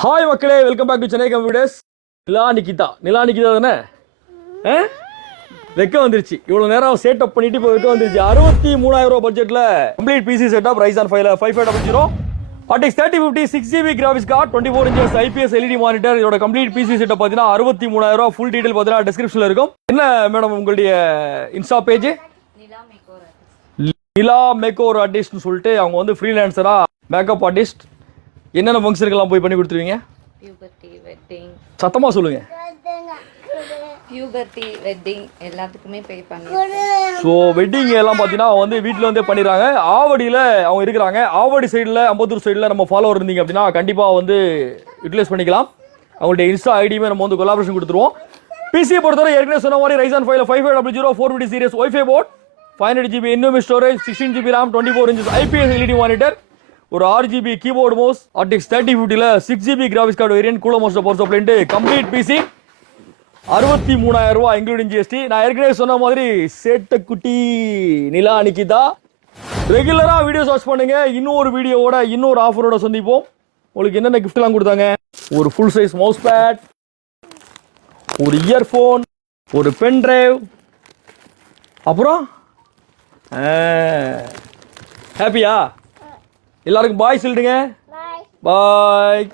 Hi மக்களே, welcome back to Chennai computers. Nila Nikita தானே? வெக்க வந்துருச்சு. இவ்வளவு நேரம் செட்டப் பண்ணிட்டு இப்போ வெக்க வந்துருச்சு. 63,000 ரூபாய் பட்ஜெட்ல complete PC setup Ryzen 5500 RTX 3050 6GB graphics card 24 inches IPS LED monitor. இதோட கம்ப்ளீட் பிசி செட்டப் பார்த்தீங்கன்னா 63,000 ரூபாய். ஃபுல் டீடைல் பார்த்தீங்கன்னா டிஸ்கிரிப்ஷன்ல இருக்கும். என்ன மேடம் உங்களுடைய இன்ஸ்டா பேஜ்? நிலா மேக்கோவர் ஆர்டிஸ்ட்னு சொல்லிட்டு அவங்க வந்து ஃப்ரீலான்சரா மேக்கப் ஆர்டிஸ்ட். என்னென்ன ஃபங்க்ஷனுக்கெல்லாம் போய் பண்ணி கொடுத்துருவீங்க? Puberty, wedding. சத்தமா சொல்லுங்க. பியூபர்ட்டி, வெட்டிங் எல்லாத்துக்குமே பே பண்ணி. ஸோ வெட்டிங் எல்லாம் பார்த்தீங்கன்னா வந்து வீட்டில் வந்து பண்ணிடுறாங்க. ஆவடியில் அவங்க இருக்கிறாங்க. ஆவடி சைடில் அம்பத்தூர் சைடில் நம்ம ஃபாலோவர் இருந்தீங்க அப்படின்னா கண்டிப்பாக வந்து யூட்டிலைஸ் பண்ணிக்கலாம். அவங்களுடைய இன்ஸ்டா ஐடியுமே நம்ம வந்து கொலாபரேஷன் கொடுத்துருவோம். பிசியை பொறுத்தவரை ஏற்கனவே சொன்ன மாதிரி Ryzen 5500 450 series wifi port 500GB NVMe storage 16GB RAM 24 inches IPS LED monitor, ஒரு 6GB keyboard mouse, RTX 3050 6GB graphics card variant, cooler mouse power சப்ளைன்ட்டு கம்ப்ளீட் பிசி 63,000 ரூபாய் இன்க்ளூடிங் ஜிஎஸ்டி. நான் ஏற்கனவே சொன்ன மாதிரி சேட்டக்குட்டி நிலா நிக்கிதா ரெகுலரா வீடியோஸ் வாட்ச் பண்ணுங்க. இன்னொரு வீடியோவோட இன்னொரு ஆஃபரோட சந்திப்போம். உங்களுக்கு என்னென்ன கிஃப்ட் எல்லாம் கொடுத்தாங்க? ஒரு ஃபுல் சைஸ் மவுஸ் பேட், ஒரு இயர்போன், ஒரு பென் டிரைவ், அப்புறம் ஹாப்பியா? எல்லாருக்கும் பாய் சொல்லிடுங்க. பாய்.